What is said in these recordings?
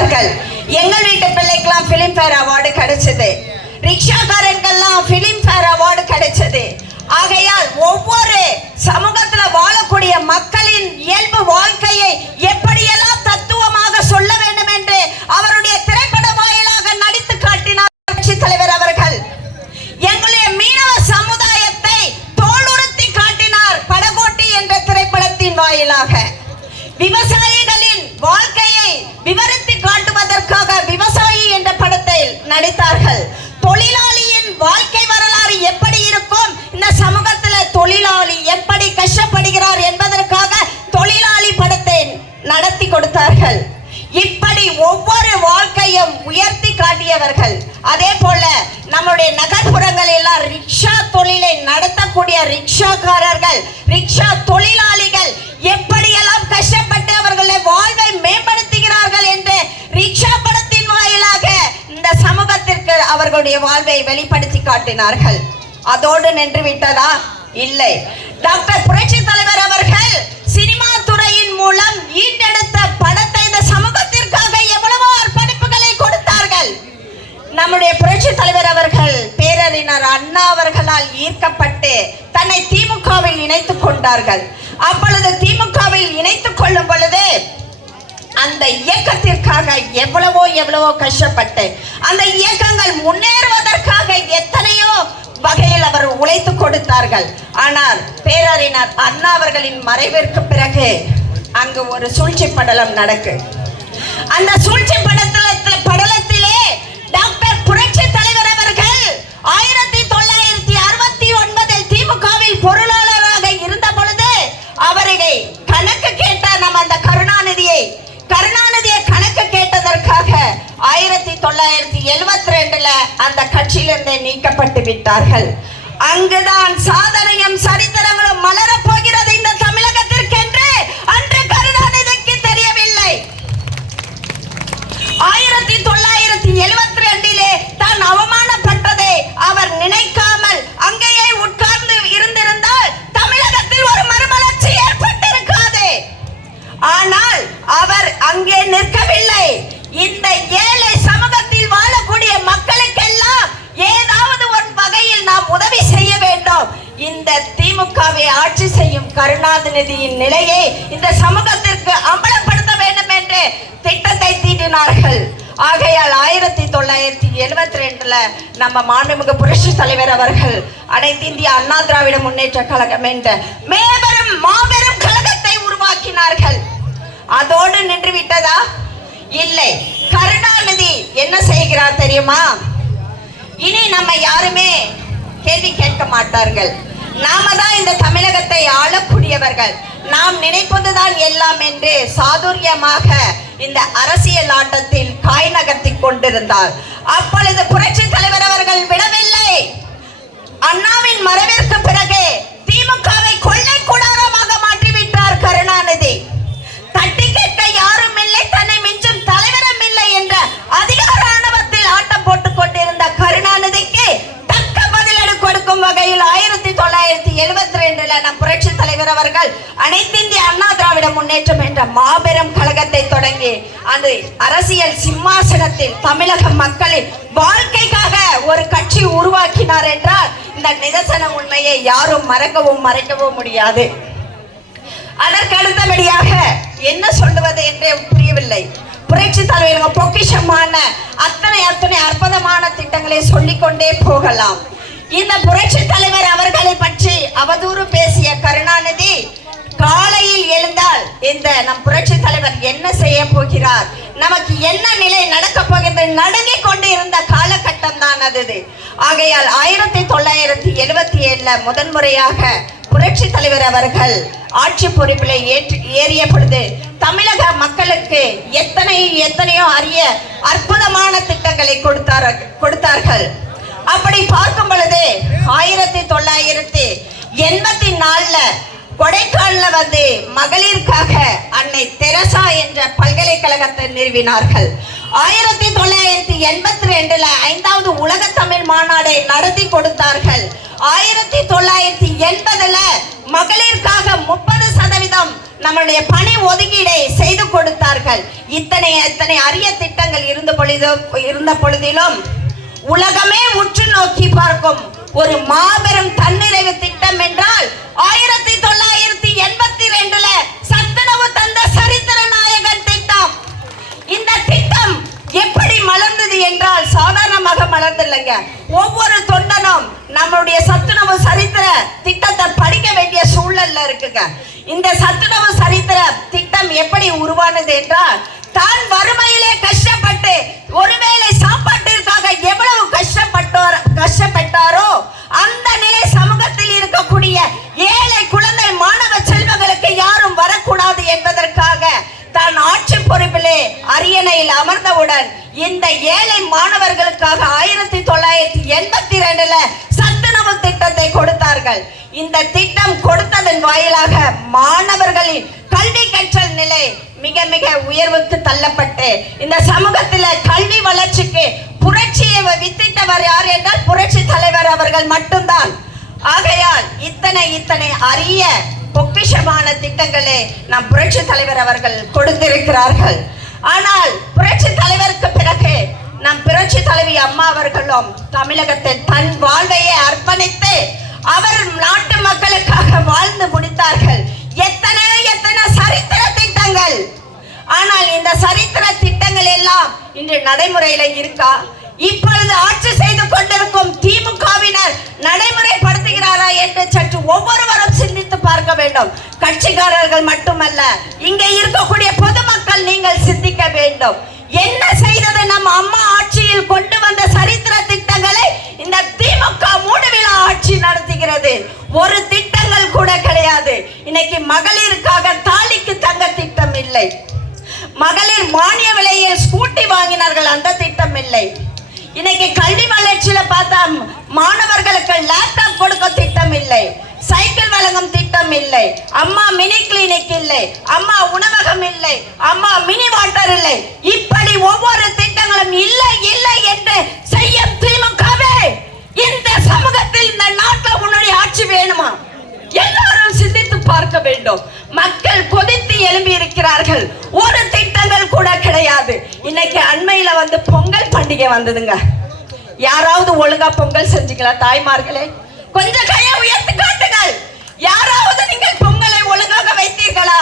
அவர்கள். எங்கள் வீட்டு பிள்ளைக்கெல்லாம் பிலிம் ஃபேர் அவார்டு கிடைச்சது. ரிக்ஷாக்காரர்கள்லாம் பிலிம் ஃபேர் அவார்டு கிடைச்சது. ஆகையால் ஒவ்வொரு சமூகத்தில் வாழக்கூடிய மக்களின் இயல்பு வாழ்க்கையை எப்படியெல்லாம் தத்துவமாக சொல்ல உயர்த்தி அதே போல நம்முடைய நகர்ப்புறங்கள் எல்லாம் ரிக்ஷா தொழிலை நடத்தக்கூடிய ரிக்ஷாக்காரர்கள் ரிக்ஷா தொழிலாளிகள் எப்படியெல்லாம் கஷ்டப்பட்டு அவர்களுடைய வாழ்வை மேம்படுத்துகிறார்கள் என்று ரிக்ஷா படத்தின் வாயிலாக இந்த சமூகத்திற்கு அவர்களுடைய வாழ்வை வெளிப்படுத்தி காட்டினார்கள். அதோடு நின்று விட்டதா? இல்லை. டாக்டர் புரட்சி தலைவர் அவர்கள் சினிமா துறையின் மூலம் கொண்டார்கள். அப்பொழுது திமுகவில் இணைத்துக் கொள்ளும் பொழுது அந்த இயக்கத்திற்காக எவ்வளவோ எவ்வளவோ கஷ்டப்பட்டு அந்த இயக்கங்கள் முன்னேறுவதற்காக எத்தனையோ வகையில் அவர் உழைத்து கொடுத்தார்கள். ஆனால் பேரறிஞர் அண்ணா அவர்களின் மறைவிற்கு பிறகு அங்கு ஒரு சூழ்ச்சி படலம் நடக்கு. அந்த சூழ்ச்சி படத்தில் படலத்திலே டாக்டர் புரட்சி தலைவர் நீக்கப்பட்டு அங்குதான் சாதனையும் கருணாநிதியின் நிலையை இந்த சமூகத்திற்கு அம்பலப்படுத்த வேண்டும் என்று திட்டத்தை தீட்டினார்கள். ஆகையால் ஆயிரத்தி தொள்ளாயிரத்தி எழுபத்தி ரெண்டுல நம்ம மாண்புமிகு புரட்சி தலைவர் அவர்கள் அனைத்து இந்திய அண்ணா திராவிட முன்னேற்ற கழகம் என்ற மேபெரும் மாபெரும் கழகத்தை உருவாக்கினார்கள். அதோடு நின்று விட்டதா? இல்லை. கருணாநிதி என்ன செய்கிறார் தெரியுமா? இனி நம்ம யாருமே கேள்வி கேட்க மாட்டார்கள். நாம தான் இந்த தமிழகத்தை ஆளக்கூடியவர்கள். நாம் நினைப்பதுதான் எல்லாம் என்று சாதுரியமாக இந்த அரசியல் ஆட்டத்தில் காய் நகர்த்தி கொண்டிருந்தார். அப்பொழுது புரட்சி தலைவர் அவர்கள் விடவில்லை. புரட்சி தலைவர் அவர்கள் அனைத்து இந்திய அண்ணா திராவிட முன்னேற்றம் என்ற மாபெரும் கழகத்தை தொடங்கி அது அரசியல் சிம்மாசனத்தில் தமிழக மக்களின் வாழ்க்கைக்காக ஒரு கட்சி உருவாக்கினார் என்றால் இந்த நிதர்சன உண்மையை யாரும் மறக்கவும் மறைக்கவும் முடியாது. அதற்கு அடுத்தபடியாக என்ன சொல்லுவது என்றே புரியவில்லை. புரட்சி தலைவர் பொக்கிஷமான அத்தனை அத்தனை அற்புதமான திட்டங்களை சொல்லிக்கொண்டே போகலாம். இந்த புரட்சி தலைவர் அவர்களை பற்றி அவதூறு பேசிய கருணாநிதி காலையில் எழுந்தால் இந்த நம் புரட்சி தலைவர் என்ன செய்ய போகிறார்? நமக்கு என்ன நிலை நடக்க போகிறது? நடுங்கிக் கொண்டு இருந்த காலகட்டம் தான் அது. ஆகையால் ஆயிரத்தி தொள்ளாயிரத்தி எழுபத்தி ஏழுல முதன்முறையாக புரட்சி தலைவர் அவர்கள் ஆட்சி பொறுப்பில் ஏற்று ஏறிய பொழுது தமிழக மக்களுக்கு எத்தனை எத்தனையோ அரிய அற்புதமான திட்டங்களை கொடுத்தார் கொடுத்தார்கள். அப்படி பார்க்கும் பொழுது ஆயிரத்தி தொள்ளாயிரத்தி எண்பத்தி நாலுல கொடைக்கானல வந்து மகளிருக்காக அன்னை தெரசா என்ற பல்கலைக்கழகத்தை நிறுவினார்கள். ஆயிரத்தி தொள்ளாயிரத்தி எண்பத்தி ரெண்டுல ஐந்தாவது உலக தமிழ் மாநாடை நடத்தி கொடுத்தார்கள். ஆயிரத்தி தொள்ளாயிரத்தி எண்பதுல மகளிருக்காக முப்பது சதவீதம் நம்மளுடைய பணி ஒதுக்கீடை செய்து கொடுத்தார்கள். இத்தனை இத்தனை அரிய திட்டங்கள் இருந்த பொழுதும் இருந்த பொழுதிலும் உலகமே உற்று நோக்கி பார்க்கும் ஒரு மாபெரும் தன்னிறைவு திட்டம் என்றால் ஆயிரத்தி தொள்ளாயிரத்தி எண்பத்தி ரெண்டுல சத்துணவு தந்த சரித்திர நாயகன் திட்டம். இந்த திட்டம் எப்படி மலர்ந்தது என்றால் சாதாரணமாக மலர்ந்தில்லைங்க. ஒவ்வொரு தொண்டனும் நம்மளுடைய சத்துணவு சரித்திர திட்டத்தை படிக்க வேண்டிய சூழல்ல இருக்குங்க. இந்த சத்துணவு சரித்திர திட்டம் எப்படி உருவானது என்றால் தான் வறுமையிலே கஷ்டப்பட்டு ஒருவேளை சாப்பாட்டு கஷ்டப்பட்டார் கஷ்டப்பட்டாரோ அந்த நிலை சமூகத்தில் இருக்கக்கூடிய ஏழை குழந்தை மாணவ செல்வங்களுக்கு யாரும் வரக்கூடாது என்பதற்காக தான் ஆட்சி பொறுப்பிலே அரியணையில் அமர்ந்தவுடன் இந்த ஏழை மாணவர்களுக்காக ஆயிரத்தி தொள்ளாயிரத்தி எண்பத்தி ரெண்டுல சத்துணவு திட்டத்தை கொடுத்தார்கள். இந்த திட்டம் கொடுத்ததன் வாயிலாக மாணவர்களின் கல்வி கற்றல் நிலை மிக மிக உயர்வுக்கு தள்ளப்பட்டு இந்த சமூகத்தில் கல்வி வளர்ச்சிக்கு புரட்சியை வித்திட்டவர் யார் என்றால் புரட்சி தலைவர் அவர்கள் மட்டும்தான். ஆகையால் இத்தனை இத்தனை அரிய பொக்கிஷமான திட்டங்களை நம் புரட்சி தலைவர் அவர்கள் கொடுத்திருக்கிறார்கள். ஆனால் புரட்சி தலைவருக்கு பிறகு நம் புரட்சி தலைவி அம்மா அவர்களும் தமிழகத்தில் தன் வாழ்வையை அர்ப்பணித்து அவர் நாட்டு மக்களுக்காக இன்று நடைமுறையில இருக்கா? இப்பொழுது ஆட்சி செய்து கொண்டிருக்கும் திமுகவினர் நடைமுறைப்படுத்துகிறாரா என்று சற்று ஒவ்வொருவரும் சிந்தித்து பார்க்க வேண்டும். கட்சிக்காரர்கள் மட்டுமல்ல இங்கே இருக்கக்கூடிய பொதுமக்கள் நீங்கள் சிந்திக்க வேண்டும். என்ன செய்தது நம் அம்மா ஆட்சியில் கொண்டு வந்த சரித்திர திட்டங்களை இந்த திமுக மூடுவிழா ஆட்சி நடத்துகிறது. ஒரு திட்டங்கள் கூட கிடையாது. இன்னைக்கு மகளிருக்காக தாலிக்கு தங்க திட்டம் இல்லை. மகளிர் மானிய விலையில் ஸ்கூட்டி வாங்கினார்கள். அந்த திட்டம் இல்லை இன்னைக்கு கல்வி வளர்ச்சியில பார்த்தா மாணவர்களுக்கு லேப்டாப் கொடுக்க திட்டம் இல்லை சைக்கிள் வழங்கும் திட்டம் இல்லை அம்மா மினி கிளினிக் இல்லை. அம்மா உணவகம் இல்லை. அம்மா மினி வாட்டர் இல்லை. இப்படி ஒவ்வொரு திட்டங்களும் இல்லை இல்லை என்று செய்யும் வந்து பொங்கல் பண்டிகை வந்ததுங்க. யாராவது ஒழுங்கா பொங்கல் செஞ்சீங்களா தாய்மார்களே? கொஞ்சம் கையை உயர்த்து காட்டுங்கள். யாராவது நீங்கள் பொங்கலை ஒழுங்காக வைத்தீர்களா?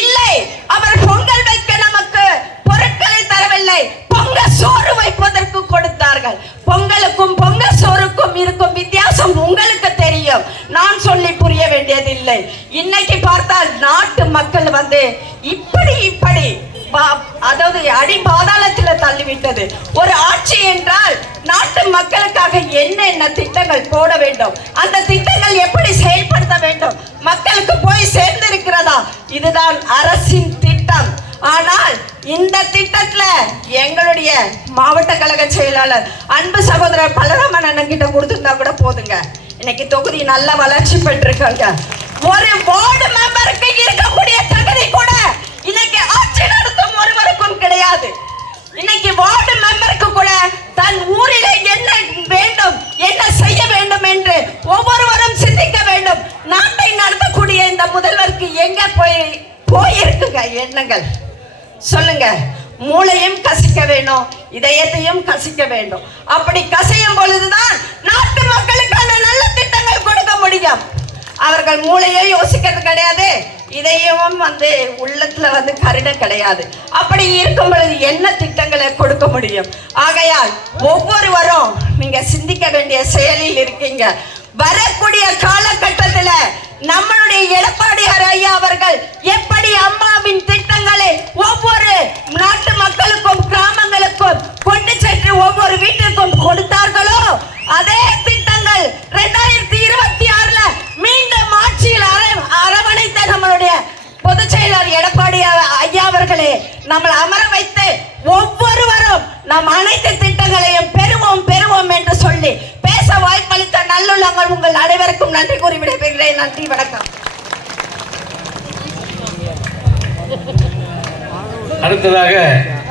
இல்லை. அவர் பொங்கல் வைக்க நமக்கு பொருட்களை தரவில்லை. பொங்க சோறு வைப்பதற்கு கொடுத்தார்கள். பொங்கலுக்கும் பொங்க சோறுக்கும் இருக்கும் வித்தியாசம் உங்களுக்கு தெரியும். நான் சொல்லி புரிய வேண்டியதில்லை. இன்னைக்கு பார்த்தால் நாட்டு மக்கள் வந்து இப்படி இப்படி அதாவது அடி பாதாளத்தில் தள்ளிவிட்டது. ஒரு ஆட்சி என்றால் நாட்டு மக்களுக்காக என்னென்ன திட்டங்கள் போட வேண்டும்? அந்த திட்டங்கள் எப்படி செயல்படுத்த வேண்டும்? மக்களுக்கு போய் சேர்ந்திருக்கிறதா? இதுதான் அரசின் திட்டம். ஆனால் இந்த திட்டத்துல எங்களுடைய மாவட்ட கழக செயலாளர் அன்பு சகோதரர் பலராமன் அண்ணன் கிட்ட கொடுத்துருந்தா கூட போதுங்க. இன்னைக்கு தொகுதி நல்ல வளர்ச்சி பெற்றிருக்காங்க. ஒரு வார்டு மெம்பருக்கு இருக்கக்கூடிய தகுதி கூட இன்னைக்கு ஆட்சி நடத்தும் ஒருவருக்கும் கிடையாது. இன்னைக்கு வார்டு மெம்பருக்கு கூட தன் ஊரிலே என்ன வேண்டும் என்ன செய்ய வேண்டும் என்று ஒவ்வொருவரும் சிந்திக்க வேண்டும். நாட்டை நடத்தக்கூடிய இந்த முதல்வருக்கு எங்க போய் போயிருக்குங்க எண்ணங்கள்? சொல்லுங்க. மூளையும் கசிக்க வேணும் இதயத்தையும் கசிக்க வேண்டும். அப்படி கசியும் பொழுதுதான் நாட்டு மக்களுக்கான நல்ல திட்டங்கள் கொடுக்க முடியும். அவர்கள் மூளையை யோசிக்கிறது கிடையாது. இதயமும் வந்து உள்ளத்துல வந்து கருணை கிடையாது. அப்படி இருக்கும் பொழுது என்ன திட்டங்களை கொடுக்க முடியும்? ஆகையால் ஒவ்வொருவரும் நீங்க சிந்திக்க வேண்டிய செயலில் இருக்கீங்க. வரக்கூடிய காலகட்டத்துல நம்மளை அமர வைத்து ஒவ்வொருவரும் நம் அனைத்து திட்டங்களையும் பெறுவோம் பெறுவோம் என்று சொல்லி பேச வாய்ப்பளித்த நல்லுள்ளங்கள் உங்கள் அனைவருக்கும் நன்றி கூறி விடைபெறுகிறேன். நன்றி வணக்கம். அடுத்ததாக